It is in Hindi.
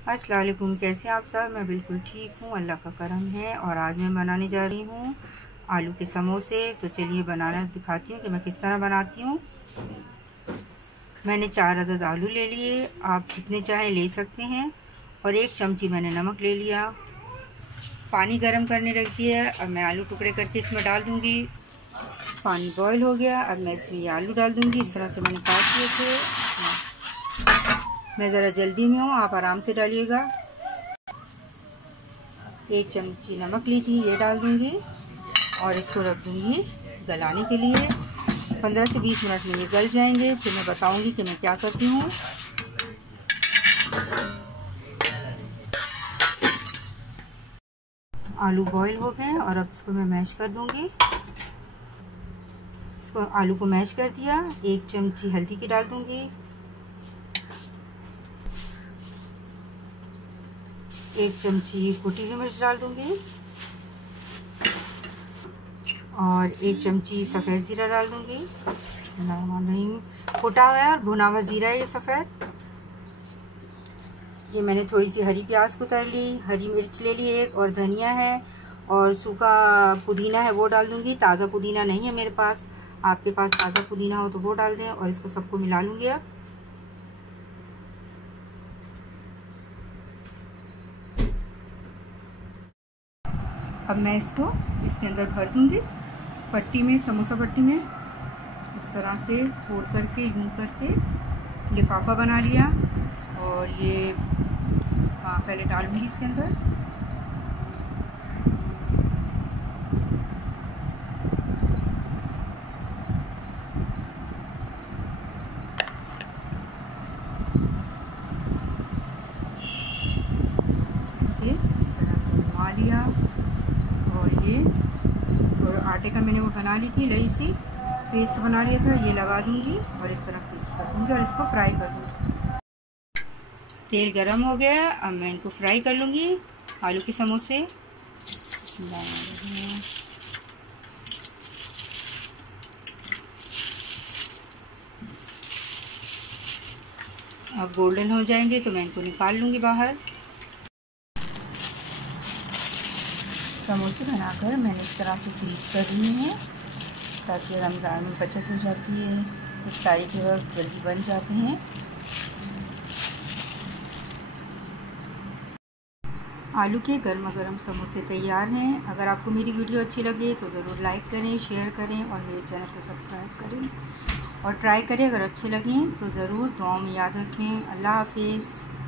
अस्सलाम वालेकुम। कैसे हैं आप सब? मैं बिल्कुल ठीक हूँ, अल्लाह का करम है। और आज मैं बनाने जा रही हूँ आलू के समोसे। तो चलिए बनाना दिखाती हूँ कि मैं किस तरह बनाती हूँ। मैंने 4 अदद आलू ले लिए, आप जितने चाहें ले सकते हैं। और 1 चमची मैंने नमक ले लिया। पानी गर्म करने रख दिया। अब मैं आलू टुकड़े करके इसमें डाल दूँगी। पानी बॉयल हो गया, अब मैं इसमें आलू डाल दूँगी। इस तरह से मैंने काट लिए थे। मैं ज़रा जल्दी में हूँ, आप आराम से डालिएगा। 1 चमची नमक ली थी, ये डाल दूँगी और इसको रख दूँगी गलाने के लिए। 15 से 20 मिनट में ये गल जाएंगे। फिर मैं बताऊँगी कि मैं क्या करती हूँ। आलू बॉईल हो गए और अब इसको मैं मैश कर दूँगी। इसको आलू को मैश कर दिया। 1 चमची हल्दी की डाल दूँगी, 1 चमची कुटी हुई मिर्च डाल दूँगी और 1 चमची सफ़ेद ज़ीरा डाल दूँगी। कुटा हुआ है और भुना हुआ ज़ीरा है ये सफ़ेद। ये मैंने थोड़ी सी हरी प्याज कुतर ली, हरी मिर्च ले ली एक, और धनिया है और सूखा पुदीना है वो डाल दूँगी। ताज़ा पुदीना नहीं है मेरे पास, आपके पास ताज़ा पुदीना हो तो वो डाल दें। और इसको सबको मिला लूँगी। अब मैं इसको इसके अंदर भर दूँगी पट्टी में, समोसा पट्टी में। इस तरह से फोल्ड करके यूं करके लिफाफा बना लिया और ये पहले डालूँगी इसके अंदर। इसे इस तरह से घुमा लिया और ये थोड़ा आटे का मैंने वो बना ली थी, लई सी पेस्ट बना लिया था, ये लगा दूँगी और इस तरह पेस्ट कर दूँगी और इसको फ्राई कर दूँगी। तेल गरम हो गया, अब मैं इनको फ्राई कर लूँगी आलू के समोसे। अब गोल्डन हो जाएंगे तो मैं इनको निकाल लूँगी बाहर। समोसे बनाकर मैंने इस तरह से फ्रीज कर लिए हैं ताकि रमज़ान में बचत हो जाती है, इफ्तारी के वक्त जल्दी बन जाते हैं। आलू के गर्मा गर्म समोसे तैयार हैं। अगर आपको मेरी वीडियो अच्छी लगे तो ज़रूर लाइक करें, शेयर करें और मेरे चैनल को सब्सक्राइब करें और ट्राई करें। अगर अच्छे लगें तो ज़रूर दुआओं में याद रखें। अल्लाह हाफिज़।